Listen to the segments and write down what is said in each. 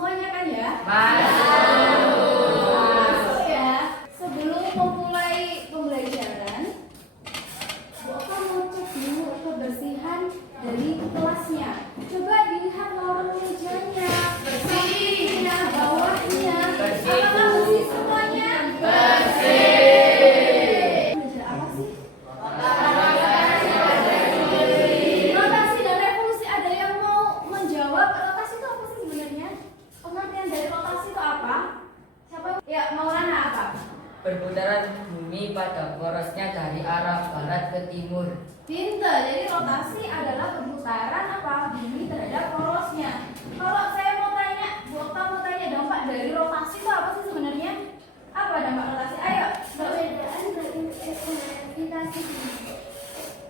semuanya kan ya? Masuk. Ya. Sebelum memulai pembelajaran, Bu Oka mau cek dulu kebersihan dari kelasnya. Coba dilihat lorong mejanya, bersih, bawahnya, Bersih, apakah Bu. bersih semuanya? Bersih. Belajar apa sih? Rotasi dan revolusi. Ada yang mau menjawab? Rotasi itu apa sih sebenarnya? Pengertian dari rotasi itu apa? Siapa? Ya, Maulana apa? Perputaran bumi pada porosnya dari arah barat ke timur. Pinter. Jadi rotasi adalah perputaran apa? Bumi terhadap porosnya. Kalau saya mau tanya, Bu Okta mau tanya dampak dari rotasi itu apa sih sebenarnya? Apa dampak rotasi? Ayo. Perbedaan gravitasi bumi.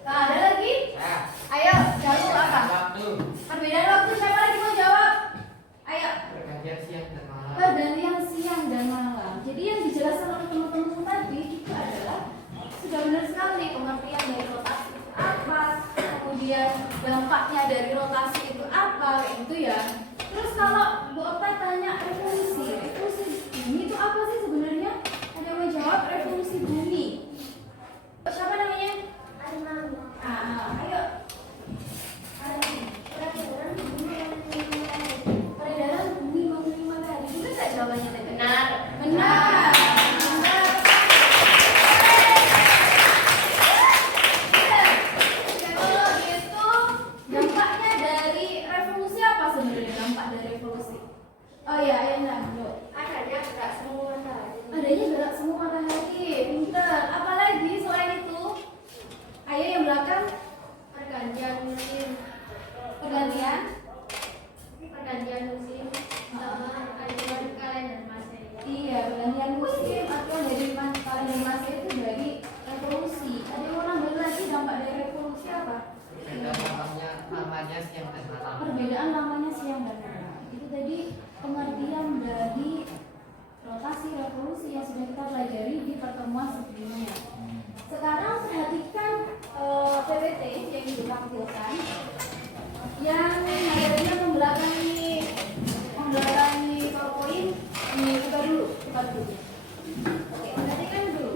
Nah, ada lagi? Nah, Ayo, jawab apa? waktu Perbedaan waktu. Siapa lagi mau jawab? Ayo. pergantian siang dan malam. Pergantian siang dan malam. Jadi yang dijelaskan oleh teman-teman tadi itu adalah sudah benar sekali pengertian dari rotasi itu apa, kemudian dampaknya dari rotasi itu apa, kayak gitu ya. Terus kalau Bu Okta tanya revolusi bumi itu apa sih sebenarnya? Ada yang mau jawab revolusi bumi? Siapa namanya? Ayo. Peredaran bumi mengelilingi matahari. Benar nggak jawabannya tadi? Benar. Benar. Kalau gitu dampaknya dari revolusi apa sebenarnya dampak dari revolusi? Oh iya, dulu. Adanya gerak semu matahari. Adanya gerak semu matahari. Pinter. Apalagi selain itu? Ayo yang belakang. Pergantian musim. Pergantian. Pergantian musim sama pergantian kalender Masehi. Iya, pergantian musim atau dari kalender Masehi itu dari revolusi. Ada yang mau nambah lagi dampak dari revolusi apa? Namanya siang dan malam. Perbedaan lamanya siang dan malam. Itu tadi pengertian dari rotasi revolusi yang sudah kita pelajari di pertemuan sebelumnya. Sekarang perhatikan PPT yang ditampilkan yang materinya membelakangi PowerPoint. Buka dulu. Oke, perhatikan dulu.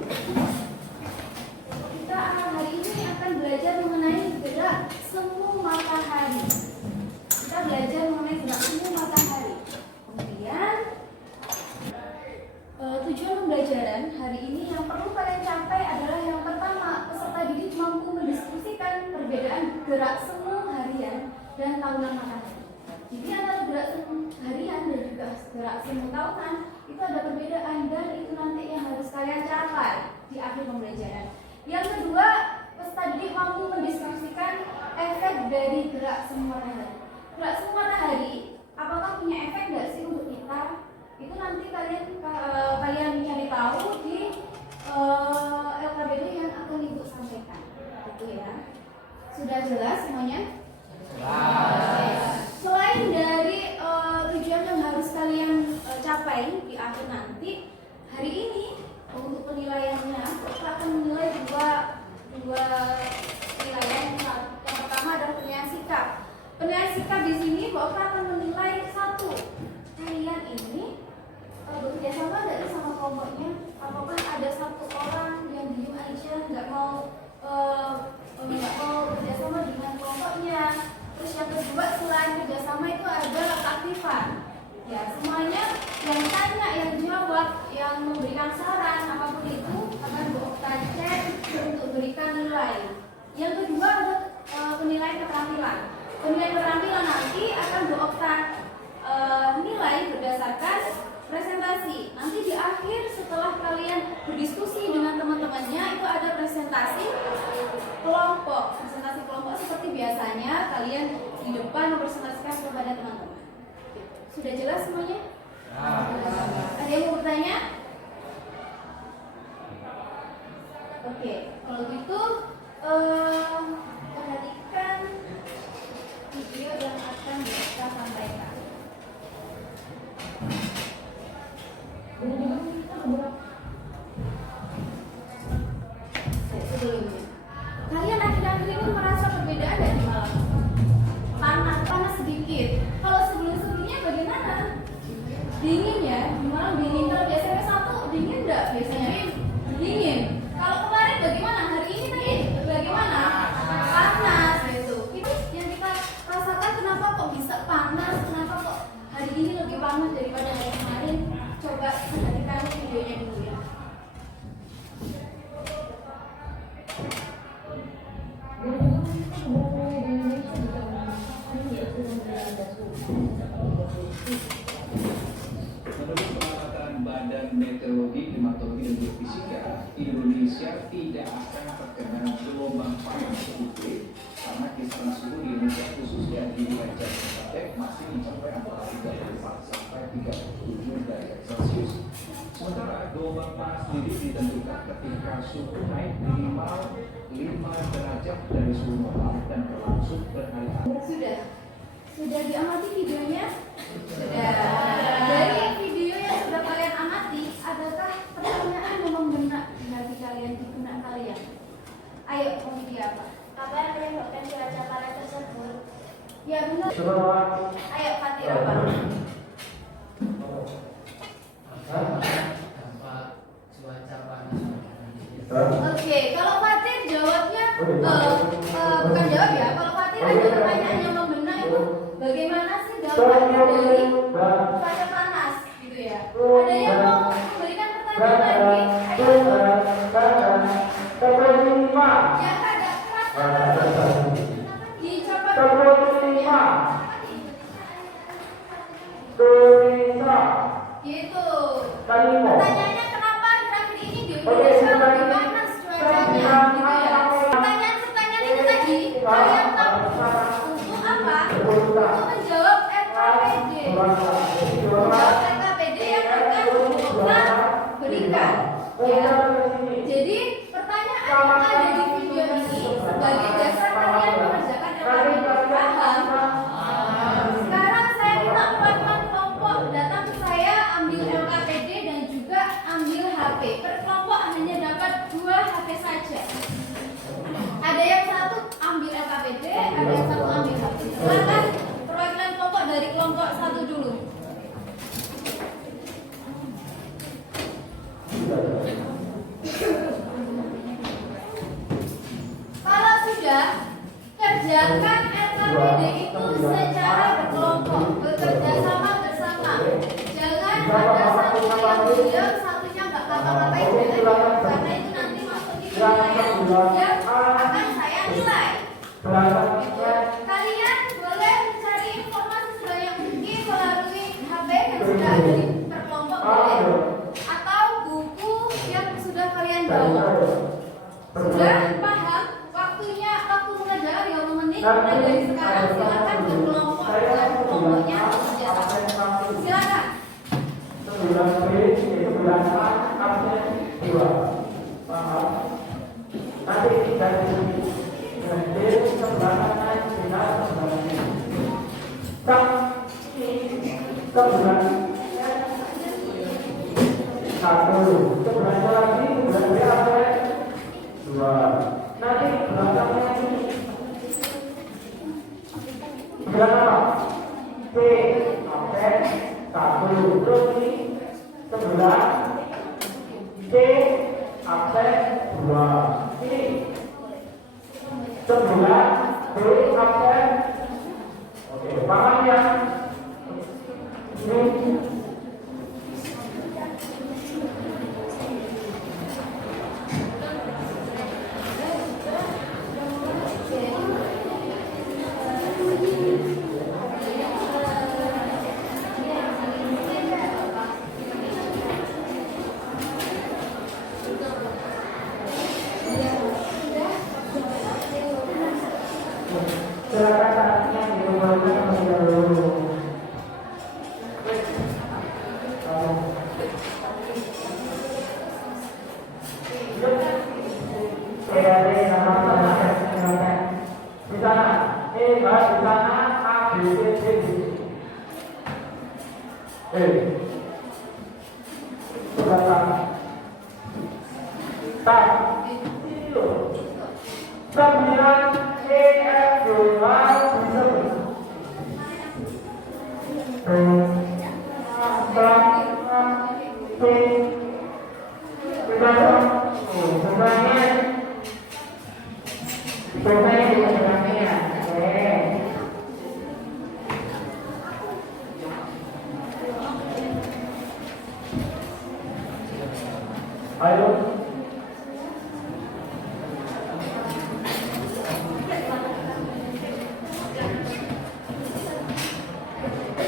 Kita hari ini akan belajar mengenai gerak semu matahari. Kita belajar mengenai gerak semu matahari. Kemudian tujuan pembelajaran hari ini yang perlu kalian capai adalah yang pertama, peserta didik mampu mendiskusikan perbedaan gerak semu harian dan tahunan matahari. Jadi antara gerak semu harian dan juga gerak semu tahunan itu ada perbedaan dan itu nanti yang harus kalian capai di akhir pembelajaran. Yang kedua, peserta didik mampu mendiskusikan efek dari gerak semu matahari. Gerak semu matahari, apakah punya efek nggak sih untuk kita? Itu nanti kalian cari tahu di LKBD yang akan Ibu sampaikan. Gitu ya. Sudah jelas semuanya? Selain dari tujuan yang harus kalian capai di akhir nanti, hari ini untuk penilaiannya kita akan menilai dua penilaian. Yang pertama adalah penilaian sikap. Penilaian sikap di sini Bapak akan menilai satu, kalian ini bekerja sama nggak sama kelompoknya? Apakah ada satu orang yang diem aja nggak mau kerjasama dengan kelompoknya? Terus yang kedua, selain kerjasama itu ada keaktifan. Ya, semuanya yang tanya, yang jawab, yang memberikan saran apapun itu akan Bu Okta cek untuk berikan nilai. Yang kedua ada penilaian keterampilan. Penilaian keterampilan nanti akan Bu Okta nilai berdasarkan presentasi. Nanti di akhir setelah kalian berdiskusi dengan teman-temannya itu ada presentasi kelompok. Presentasi kelompok seperti biasanya kalian di depan mempresentasikan kepada teman-teman. Sudah jelas semuanya? Ada yang mau bertanya? Oke, kalau gitu perhatikan video yang akan kita sampaikan. Sebelumnya, kalian akhir-akhir ini merasa perbedaan dari malam? Panas sedikit. Kalau sebelum-sebelumnya bagaimana? Dingin ya, gimana dingin? Kalau di SMP 1 dingin nggak biasanya? Dingin. Kalau kemarin bagaimana? Hari ini tadi bagaimana? Panas gitu. Itu yang kita rasakan, kenapa kok bisa panas? Kenapa kok hari ini lebih panas daripada hari kemarin? Coba perhatikan videonya dulu ya. Menurut pengamatan Badan Meteorologi, Klimatologi dan Geofisika, Indonesia tidak akan terkena gelombang panas UV karena kisaran suhu di Indonesia khususnya di wilayah Jabodetabek masih mencapai antara 34 sampai 37 derajat Celcius. Sementara gelombang panas sendiri ditentukan ketika suhu naik minimal 5 derajat dari suhu normal dan berlangsung berhari-hari. Sudah diamati videonya? Sudah. Dari video yang sudah kalian amati, adakah pertanyaan yang membenak di hati kalian, di benak kalian? Ayo, komedi apa? Apa yang menyebabkan cuaca panas tersebut? Ya benar. Ayo, Fatir apa? Dampak cuaca panas. Oke, kalau Fatir jawabnya bukan jawab ya. Kalau Fatir ada pertanyaan yang membenak itu, bagaimana sih dampaknya dari cuaca panas gitu ya? Ada yang mau memberikan pertanyaan lagi? Ayo. Yang agak keras. Dicoba. Gitu. Pertanyaannya kenapa akhir-akhir ini di Indonesia lebih panas cuacanya gitu ya? Pertanyaan-pertanyaan itu tadi kalian tahu untuk apa? Untuk menjawab RKPD. Menjawab RKPD yang akan kita berikan. Ya. Jadi pertanyaan yang ada di video ini sebagai dasar kalian mengerjakan RKPD. Paham? Sekarang saya minta teman-teman kelompok datang ke saya, ambil LKPD dan juga ambil HP. Per kelompok hanya dapat 2 HP saja. Ada yang satu ambil LKPD, ada yang satu ambil HP. Silakan perwakilan kelompok dari kelompok 1 dulu. Kalau sudah, kerjakan RKPD itu secara berkelompok, bekerja sama bersama. Jangan ada satunya yang diam, satunya nggak ngapa-ngapain, jangan, karena itu nanti masuk di penilaian yang akan saya nilai. Gitu. Kalian boleh mencari informasi sebanyak mungkin melalui HP yang sudah ada di perkelompok boleh, atau buku yang sudah kalian bawa. Sudah paham? Waktu mengajar 5 menit. Mulai dari sekarang silakan berkelompok dan kelompoknya bekerja sama. Silakan.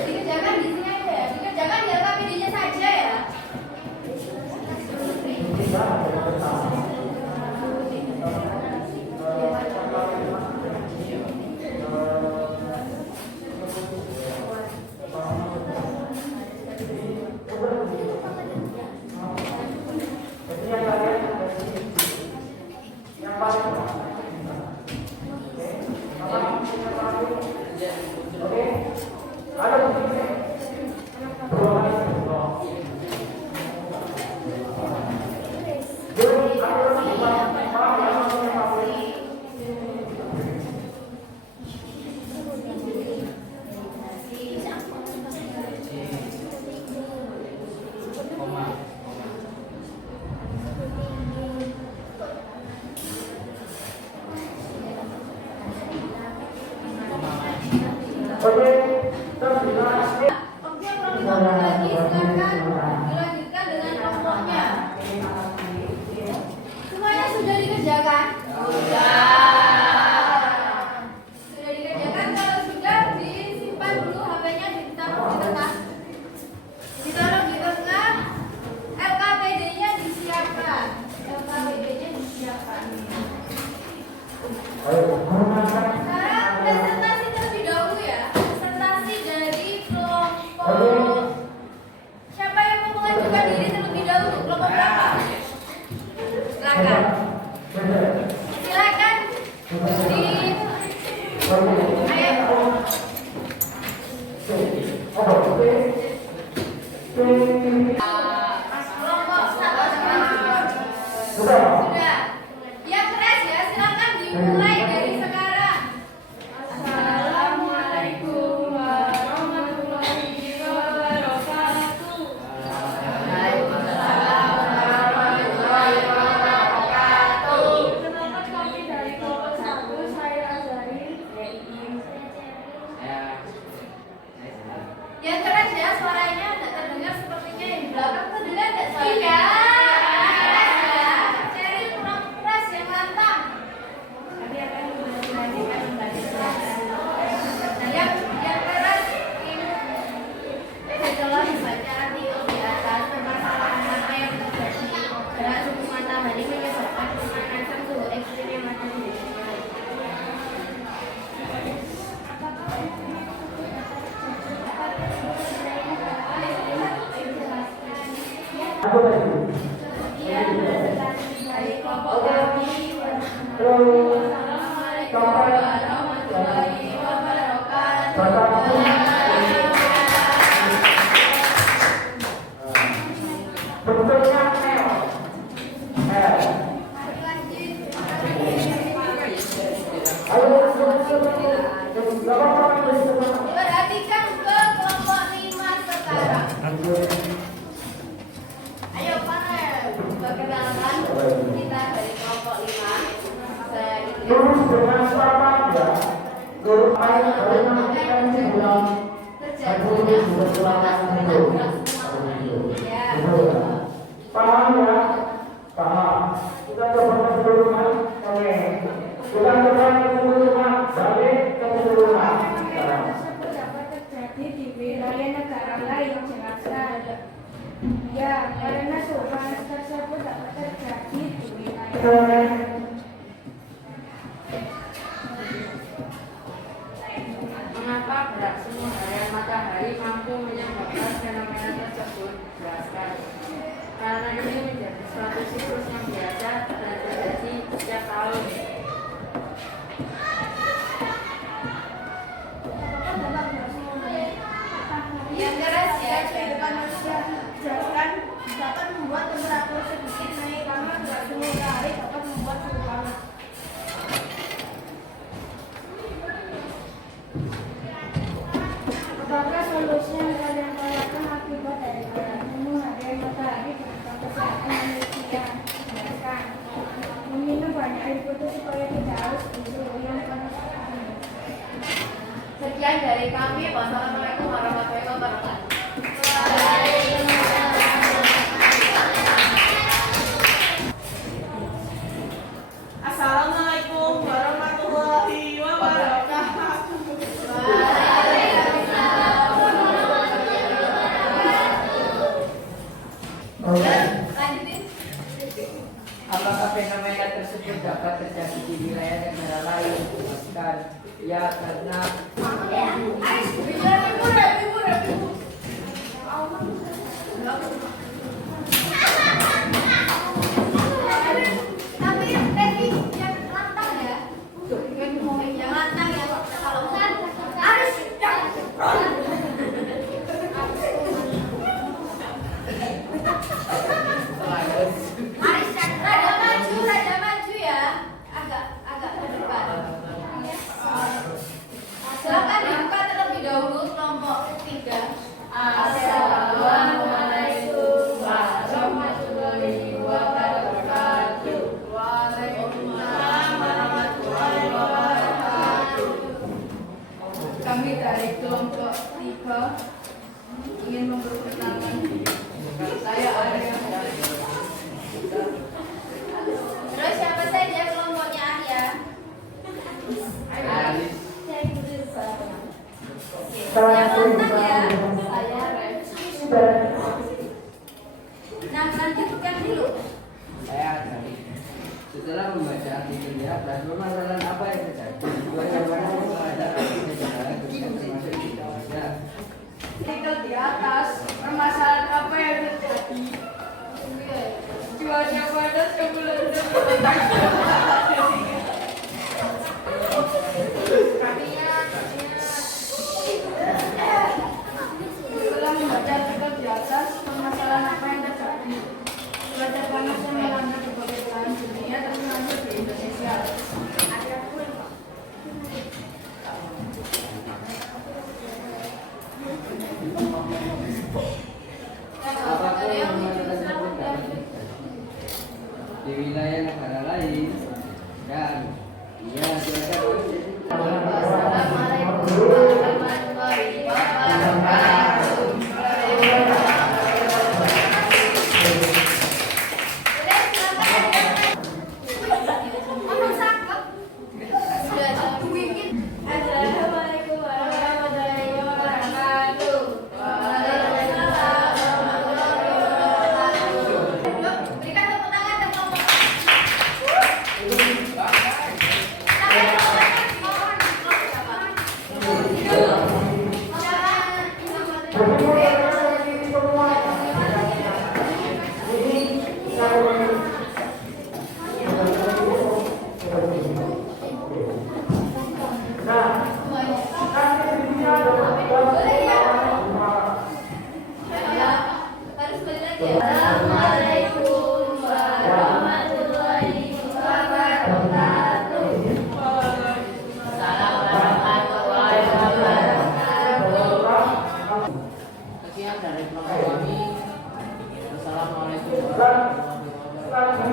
Dikerjakan di sini aja ya. Dikerjakan di LKPD-nya saja ya. Oke, kalau lagi silakan dilanjutkan dengan kelompoknya. Semuanya sudah dikerjakan? Sudah dikerjakan. Kalau sudah, disimpan dulu HP-nya, ditaruh di tengah. Ditaruh di tengah. LKPD-nya disiapkan. LKPD-nya disiapkan. Sekarang presentasi terlebih dahulu ya. Presentasi dari kelompok. Siapa yang mau mengajukan diri terlebih dahulu? Kelompok berapa? Silakan. Silakan. Ayo. Kelompok satu sudah. Yang keras ya, silakan dimulai dari sekarang. Assalamualaikum warahmatullahi wabarakatuh. Waalaikumsalam warahmatullahi wabarakatuh. Kenapa kami dari kelompok 1, saya Azari. Yang keras ya, suaranya tidak terdengar sepertinya yang di belakang terdengar tidak suaranya? Iya. Keras ya. Cari kurang keras yang lantang. Kami akan melanjutkan kembali selatan. Nah, yang keras ini Setelah membaca artikel di atas, permasalahan apa yang terjadi gerak suku matahari menyebabkan pemanasan suhu ekstrim yang ada di dunia. Kemudian presentasi dari kelompok kami. Assalamualaikum warahmatullahi wabarakatuh. Perhatikan ke kelompok 5 sekarang. Ayo panel. Perkenalkan, kita dari kelompok 5. Saya Ingrid. Paham ya? Paham. Kita coba keseluruhan. Oke. Kita coba keseluruhan. Balik keseluruhan. Tersebut dapat terjadi di wilayah negara lain, jelaskan. Ya, karena suhu panas tersebut dapat terjadi di wilayah. Mengapa gerak semu harian matahari mampu menyebabkan fenomena tersebut? Jelaskan. Karena ini menjadi suatu siklus yang biasa dan terjadi setiap tahun. Yang keras ya, Kehidupan manusia dijelaskan dapat membuat temperatur sedikit naik karena gerak semu matahari dapat membuat Amin. Wassalamualaikum warahmatullahi wabarakatuh. Assalamualaikum warahmatullahi wabarakatuh. Lanjutin. Apakah fenomena tersebut dapat terjadi di wilayah negara lain? Jelaskan. Ya, karena Tapi Devi yang lantang ya. Yang lantang ya. Kalau kan harus Raja maju ya. Agak ke depan. Silakan dibuka terlebih dahulu kelompok 3. Assalamualaikum warahmatullahi wabarakatuh. Waalaikumsalam warahmatullahi wabarakatuh. Kami dari kelompok 3 ingin memperkenalkan diri. Saya Arya. Terus siapa saja kelompoknya Arya? Alis. Yang lantang ya. Saya Rev. Nah, lanjutkan dulu. Saya Adali. Setelah membaca artikel di atas, permasalahan apa yang terjadi? Dua jawaban menghadapi negara juga termasuk di Indonesia. Artikel di atas, permasalahan apa yang terjadi? Cuaca panas ke bulan Setelah membaca artikel di atas, permasalahan apa yang terjadi? Cuaca panas yang melanda berbagai belahan dunia termasuk di Indonesia. Apakah permasalahan tersebut dapat terjadi di wilayah negara lain? Dan iya, silakan. Assalamualaikum warahmatullahi wabarakatuh. Udah, silakan. Ngomong cakep. Sudah bikin. Assalamualaikum warahmatullahi wabarakatuh. Waalaikumsalam warahmatullahi wabarakatuh. Yuk, berikan tepuk tangan dan kelompok. Assalamualaikum warahmatullahi wabarakatuh. Sekian dari kelompok kami. Assalamualaikum warahmatullahi wabarakatuh.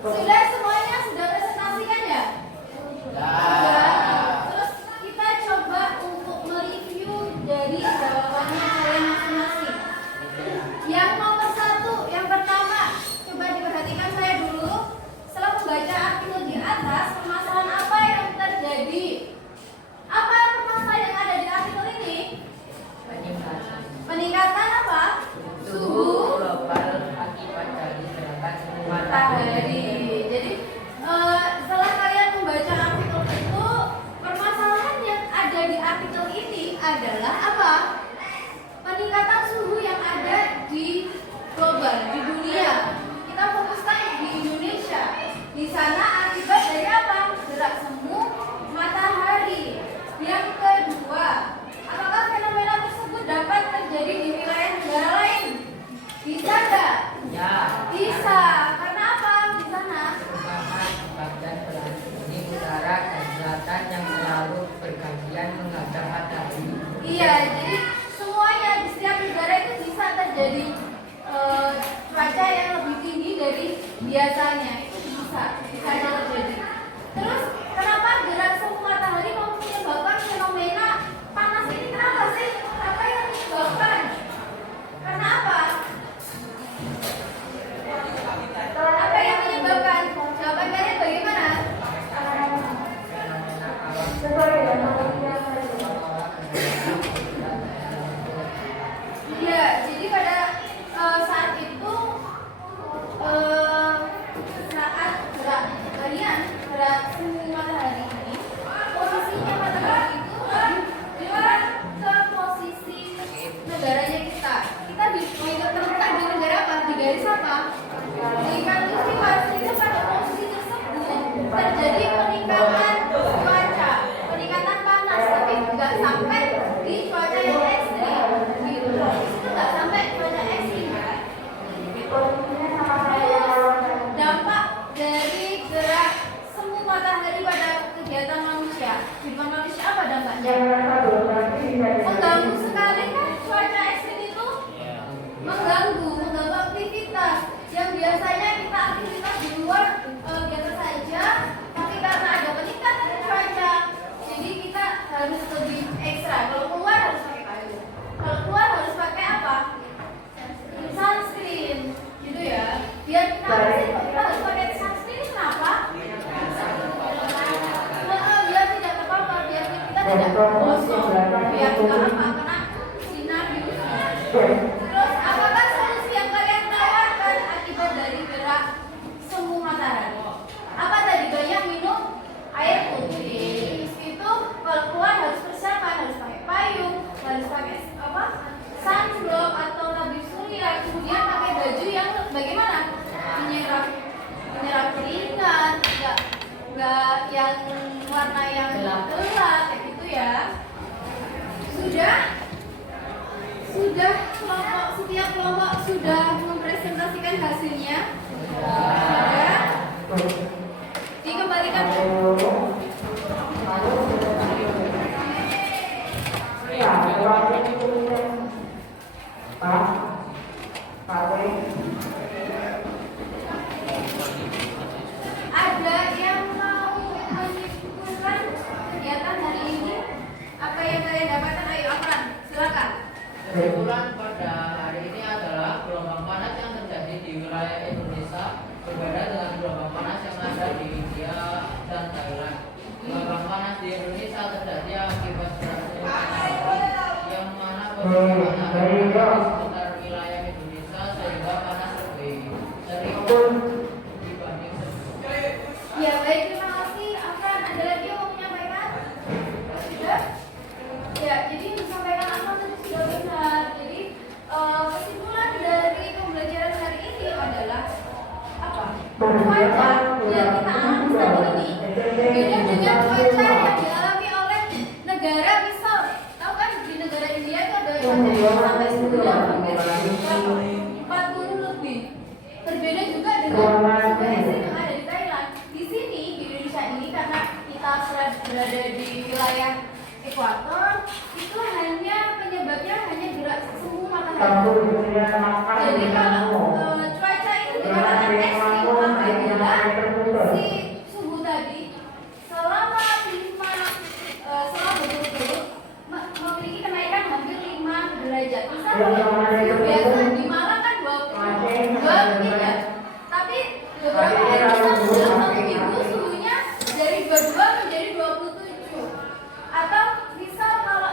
Sudah semuanya sudah presentasikan ya? Sudah. Terus kita coba untuk mereview dari jawabannya kalian masing-masing. Yang nomor 1, yang pertama, coba diperhatikan saya dulu. Setelah membaca artikel di atas, permasalahan apa yang terjadi rasanya? Yang merasa beroperasi bisa Mengganggu sekali kan cuaca ekstrim itu? Mengganggu aktivitas yang biasanya kita aktivitas di luar biasa saja, tapi karena ada peningkatan cuaca, jadi kita harus lebih ekstra. Kalau keluar harus pakai payung. Kalau keluar harus pakai apa? Sunscreen, gitu ya. Biar kita harus pakai sunscreen kenapa? Biar tidak terpapar, biar kita tidak gosong, biar tidak apa kena sinar UV-nya. Terus apakah solusi yang kalian tawarkan akibat dari gerak semu matahari? Apa tadi? Banyak minum air putih. Itu kalau keluar harus persiapan, harus pakai payung, harus pakai apa? Sunblock atau tabir surya. Kemudian pakai baju yang bagaimana? Menyerap keringat, enggak yang warna yang gelap kayak gitu ya. Sudah setiap kelompok sudah mempresentasikan hasilnya. Sudah. Dikembalikan. Ya, kalau itu Pak Ada yang mau menyimpulkan kegiatan hari ini? Apa yang kalian dapatkan? Ayo, Afran, silakan. Kesimpulan pada hari ini adalah gelombang panas yang terjadi di wilayah Indonesia berbeda dengan gelombang panas yang ada di India dan Thailand. Gelombang panas di Indonesia terjadi akibat derasnya matahari yang mana posisi matahari di sekitar wilayah Indonesia sehingga panas lebih sering dibanding sebelumnya. Ya, baik, terima kasih. Afran, ada lagi yang mau menyampaikan? Sudah? Ya, jadi yang disampaikan Afran tadi sudah benar. Jadi kesimpulan dari pembelajaran hari ini adalah apa? Cuaca yang kita alami saat ini beda dengan cuaca yang dialami oleh negara, misal tahu kan di negara India itu ada cuaca yang sampai 10 hampir 40 lebih. Berbeda juga dengan suhu ekstrim yang ada di Thailand. Di sini di Indonesia ini karena kita berada di wilayah ekuator, itu hanya penyebabnya hanya gerak semu matahari. Jadi kalau cuaca itu dikatakan ekstrim apabila si suhu tadi selama berturut-turut memiliki kenaikan hampir 5 derajat. Misalnya biasa di Malang kan 22 ya, tapi beberapa hari dalam 1 minggu suhunya dari 22 menjadi 27. Atau misal kalau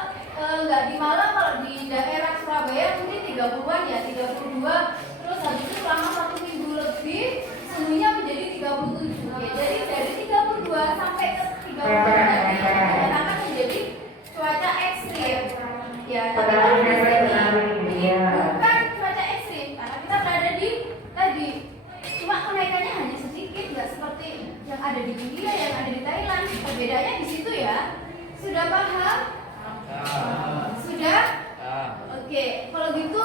nggak di Malang, kalau di daerah Surabaya mungkin 30-an ya, 32. Terus habis itu selama 1 minggu lebih suhunya menjadi 37. Ya, jadi dari 32 sampai ke 30 tadi akan menjadi cuaca ekstrim. Ya, tapi kalau di sini bukan cuaca ekstrim karena kita berada di tadi. Cuma kenaikannya hanya sedikit, nggak seperti yang ada di India, yang ada di Thailand. Perbedaannya di situ ya. Sudah paham? Sudah? Oke, kalau gitu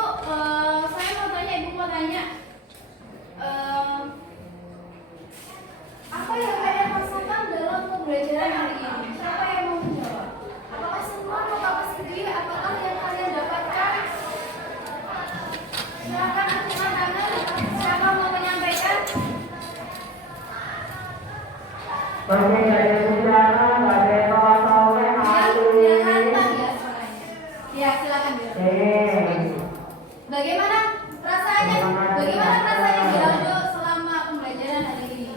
saya mau tanya, Ibu mau tanya apa yang kalian rasakan dalam pembelajaran hari ini? Siapa yang mau menjawab? Apakah semua apakah sedih? Apakah yang kalian dapatkan? Silakan angkat tangan. Siapa mau menyampaikan? Ya, silakan. Bagaimana rasanya? Bagaimana rasanya Geraldo selama pembelajaran hari ini?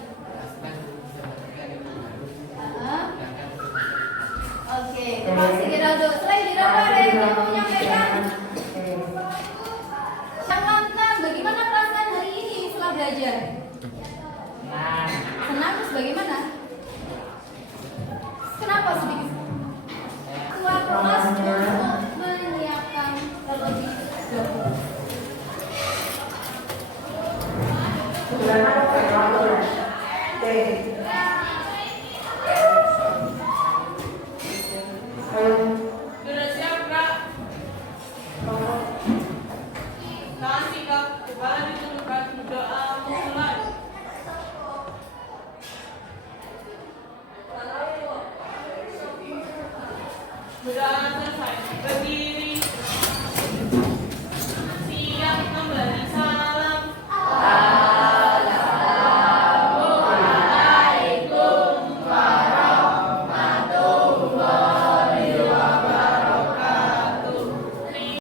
Oke, terima kasih Geraldo. Selain Geraldo ada yang mau menyampaikan? Syamantan, bagaimana perasaan hari ini setelah belajar? Senang, terus bagaimana? Kenapa sedikit? Keluar kelas untuk menyiapkan terlebih dahulu. Sudah